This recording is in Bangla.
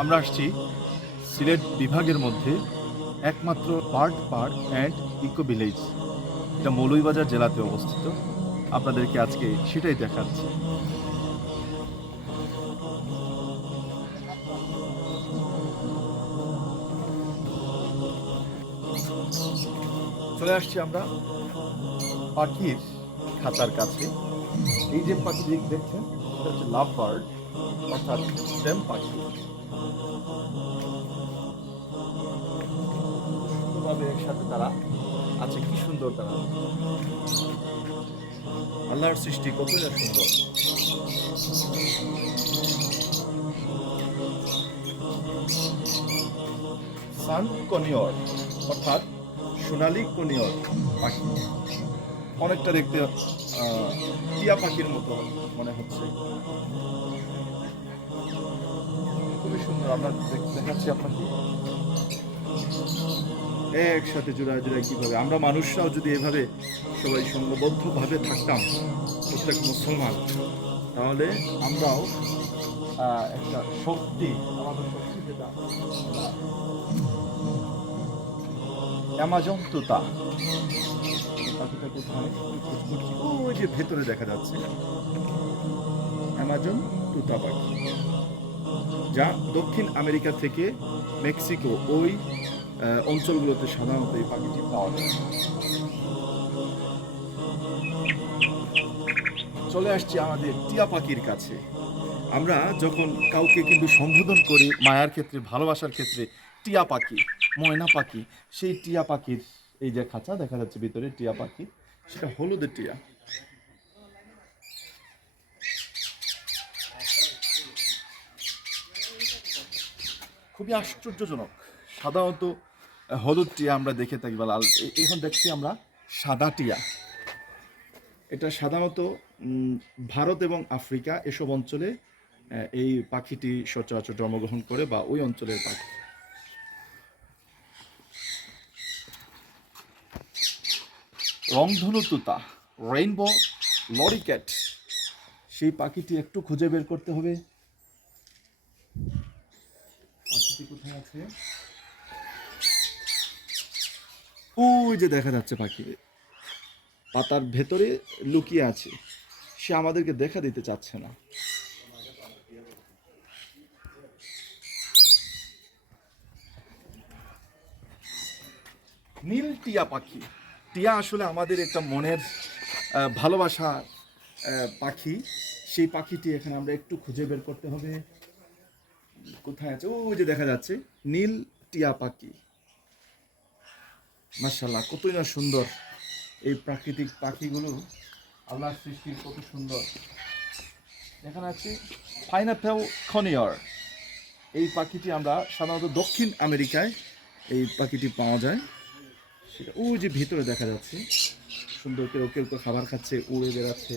আমরা আসছি সিলেট বিভাগের মধ্যে একমাত্র bird park and eco village, এটা মৌলভীবাজার জেলাতে অবস্থিত। আপনাদেরকে আজকে সেটাই দেখাচ্ছি। চলে আসছি আমরা পাখির খাঁচার কাছে। এই যে পাখি দেখছেন, এটা হচ্ছে লাভ বার্ড, অর্থাৎ স্টেম পাখি। সুন্দরভাবে একসাথে তারা আছে, কি সুন্দর তারা, আল্লাহর সৃষ্টি কতই না সুন্দর। সান কনিয়র অর্থাৎ সোনালি কনিয়র পাখি, অনেকটা দেখতে টিয়া পাখির মতো মনে হচ্ছে। খুবই সুন্দর, আমরা দেখাচ্ছি আপনাকে একসাথে জোড়ায় জোড়ায় কিভাবে আমরা মানুষরাও যদি এভাবে সবাই সংঘবদ্ধভাবে থাকতাম প্রত্যেক মুসলমান, তাহলে আমরাও একটা শক্তি, আমাদের শক্তি যেটা অ্যামাজন তোতা, পাখিটা কোথায়, ওই যে ভেতরে দেখা যাচ্ছে অ্যামাজন তোতা পাখি, যা দক্ষিণ আমেরিকা থেকে মেক্সিকো ওই অঞ্চলগুলোতে সাধারণত এই পাখিটি পাওয়া যায়। চলে আসছি আমাদের টিয়া পাখির কাছে। আমরা যখন কাউকে কিন্তু সম্বোধন করি মায়ার ক্ষেত্রে, ভালোবাসার ক্ষেত্রে, টিয়া পাখি, ময়না পাখি, সেই টিয়া পাখির এই যে খাঁচা দেখা যাচ্ছে ভিতরে টিয়া পাখি, সেটা হলুদের টিয়া। খুবই আশ্চর্যজনক। সাধারণত হলুদ টিয়া আমরা দেখে থাকি বা লাল, এখন দেখছি আমরা সাদা টিয়া। এটা সাধারণত ভারত এবং আফ্রিকা এসব অঞ্চলে এই পাখিটি সচরাচর জন্মগ্রহণ করে, বা ওই অঞ্চলের পাখি। রংধনু তুতা, রেইনবো লরিক্যাট, সেই পাখিটি একটু খুঁজে বের করতে হবে। পাখিটি কোথায় আছে? ওই যে দেখা যাচ্ছে পাখি পাতার ভেতরে লুকিয়ে আছে, সে আমাদেরকে দেখা দিতে চাচ্ছে না। নীল টিয়া পাখি। টিয়া আসলে আমাদের একটা মনের ভালোবাসা পাখি। সেই পাখিটি এখানে আমরা একটু খুঁজে বের করতে হবে, কোথায় আছে। ওই যে দেখা যাচ্ছে নীল টিয়া পাখি। মাশাআল্লাহ, কতই না সুন্দর এই প্রাকৃতিক পাখিগুলো, আল্লাহর সৃষ্টি কত সুন্দর। এখানে আছে পাইনাপেল কনিয়র। এই পাখিটি আমরা সাধারণত দক্ষিণ আমেরিকায় এই পাখিটি পাওয়া যায়। সেটা ওই যে ভিতরে দেখা যাচ্ছে, সুন্দর কেউ কেউ খাবার খাচ্ছে, উড়ে বেড়াচ্ছে।